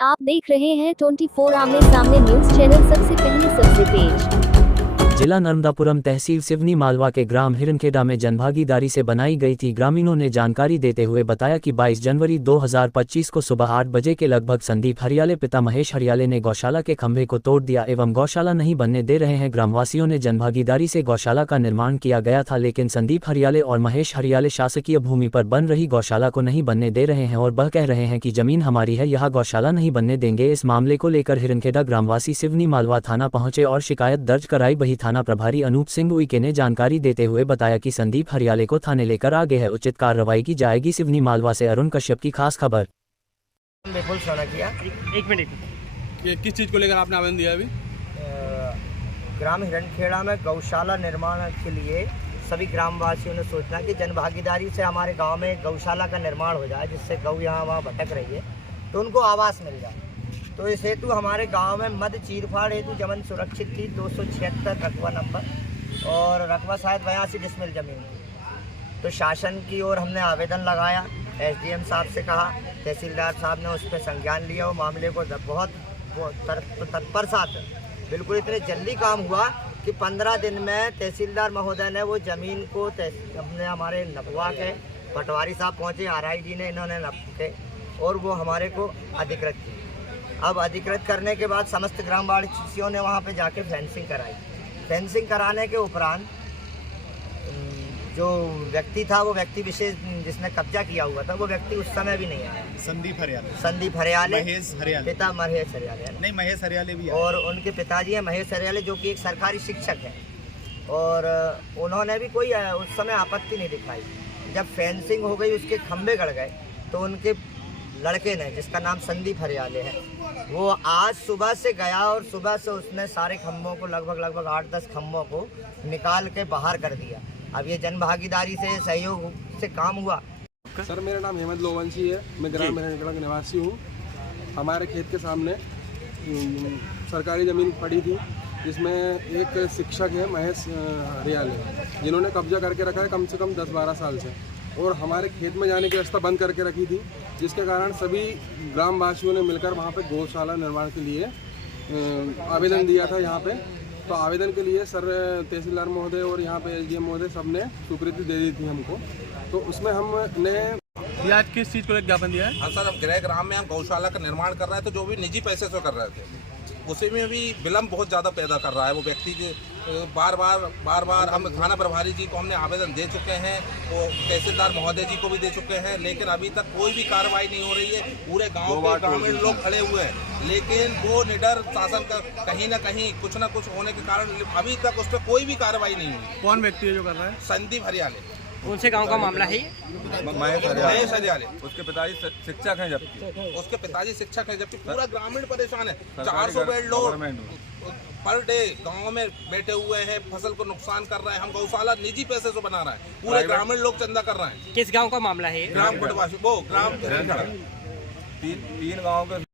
आप देख रहे हैं 24 आमने सामने न्यूज चैनल। सबसे पहले सबसे तेज। जिला नर्मदापुरम तहसील सिवनी मालवा के ग्राम हिरनखेड़ा में जनभागीदारी से बनाई गई थी। ग्रामीणों ने जानकारी देते हुए बताया कि 22 जनवरी 2025 को सुबह 8 बजे के लगभग संदीप हरियाले पिता महेश हरियाले ने गौशाला के खंभे को तोड़ दिया एवं गौशाला नहीं बनने दे रहे हैं। ग्रामवासियों ने जनभागीदारी से गौशाला का निर्माण किया गया था, लेकिन संदीप हरियाले और महेश हरियाले शासकीय भूमि पर बन रही गौशाला को नहीं बनने दे रहे हैं और वह कह रहे हैं कि जमीन हमारी है, यहाँ गौशाला नहीं बनने देंगे। इस मामले को लेकर हिरनखेड़ा ग्रामवासी सिवनी मालवा थाना पहुंचे और शिकायत दर्ज कराई। वही थाना प्रभारी अनूप सिंह उइके ने जानकारी देते हुए बताया कि संदीप हरियाले को थाने लेकर आ गए हैं, उचित कार्रवाई की जाएगी। सिवनी मालवा से अरुण कश्यप की खास खबर। बिल्कुल सोना किया। एक मिनट, ये किस चीज़ को लेकर आपने आवेदन दिया अभी? ग्राम हिरनखेड़ा में गौशाला निर्माण के लिए सभी ग्रामवासियों ने सोचना कि जनभागीदारी से हमारे गांव में गौशाला का निर्माण हो जाए, जिससे गौ यहाँ वहाँ भटक रही है तो उनको आवास मिल जाए। तो इस हेतु हमारे गांव में मद चीरफाड़ हेतु जमीन सुरक्षित थी 276 रकबा नंबर और रकबा शायद 82 डिसमिल जमीन थी। तो शासन की ओर हमने आवेदन लगाया, एसडीएम साहब से कहा, तहसीलदार साहब ने उस पर संज्ञान लिया और मामले को बहुत तत्पर साथ बिल्कुल इतने जल्दी काम हुआ कि 15 दिन में तहसीलदार महोदय ने वो ज़मीन को अपने हमारे नपवा के पटवारी साहब पहुँचे, RID ने इन्होंने नप के और वो हमारे को अधिकृत की। अब अधिकृत करने के बाद समस्त ग्रामवासियों ने वहाँ पे जाके फेंसिंग कराई। फेंसिंग कराने के उपरांत जो व्यक्ति था, वो व्यक्ति विशेष जिसने कब्जा किया हुआ था, वो व्यक्ति उस समय भी नहीं आया। संदीप हरियाले महेश हरियाले पिता महेश हरियाले नहीं, महेश हरियाले भी और उनके पिताजी हैं महेश हरियाले, जो कि एक सरकारी शिक्षक हैं और उन्होंने भी कोई उस समय आपत्ति नहीं दिखाई। जब फेंसिंग हो गई, उसके खंभे गड़ गए, तो उनके लड़के ने, जिसका नाम संदीप हरियाले है, वो आज सुबह से गया और सुबह से उसने सारे खंभों को लगभग 8-10 खंभों को निकाल के बाहर कर दिया। अब ये जनभागीदारी से सहयोग से काम हुआ। सर, मेरा नाम हेमंत लोवंशी है, मैं ग्राम हिरनखेड़ा का निवासी हूँ। हमारे खेत के सामने सरकारी ज़मीन पड़ी थी, जिसमें एक शिक्षक है महेश हरियाले, जिन्होंने कब्जा करके रखा है कम से कम 10-12 साल से, और हमारे खेत में जाने की रास्ता बंद करके रखी थी, जिसके कारण सभी ग्रामवासियों ने मिलकर वहाँ पे गौशाला निर्माण के लिए आवेदन दिया था यहाँ पे। तो आवेदन के लिए सर तहसीलदार महोदय और यहाँ पे SDM महोदय सब ने स्वीकृति दे दी थी हमको। तो उसमें हमने आज किस चीज़ को लेकर ज्ञापन दिया है? हाँ सर, अब गृह ग्राम में हम गौशाला का निर्माण कर रहे हैं, तो जो भी निजी पैसे से कर रहे थे, उसी में भी विलम्ब बहुत ज़्यादा पैदा कर रहा है वो व्यक्ति। बार बार हम थाना प्रभारी जी को हमने आवेदन दे चुके हैं, वो तहसीलदार महोदय जी को भी दे चुके हैं, लेकिन अभी तक कोई भी कार्रवाई नहीं हो रही है। पूरे गांव के ग्रामीण लोग खड़े हुए हैं, लेकिन वो निडर शासन का कहीं ना कहीं कुछ ना कुछ होने के कारण अभी तक उस पर कोई भी कार्रवाई नहीं हुई। कौन व्यक्ति है जो कर रहा है? संदीप हरियाले। कौन से गांव का मामला है? महेश हरियाले। उसके पिताजी शिक्षक हैं, जबकि पूरा ग्रामीण परेशान है। 400 बेड लोग पर डे गांव में बैठे हुए हैं, फसल को नुकसान कर रहे हैं। हम गौशाला निजी पैसे से बना रहे हैं, पूरे ग्रामीण लोग चंदा कर रहे हैं। किस गांव का मामला है? ग्राम कोटवासी, वो ग्राम 3 गाँव के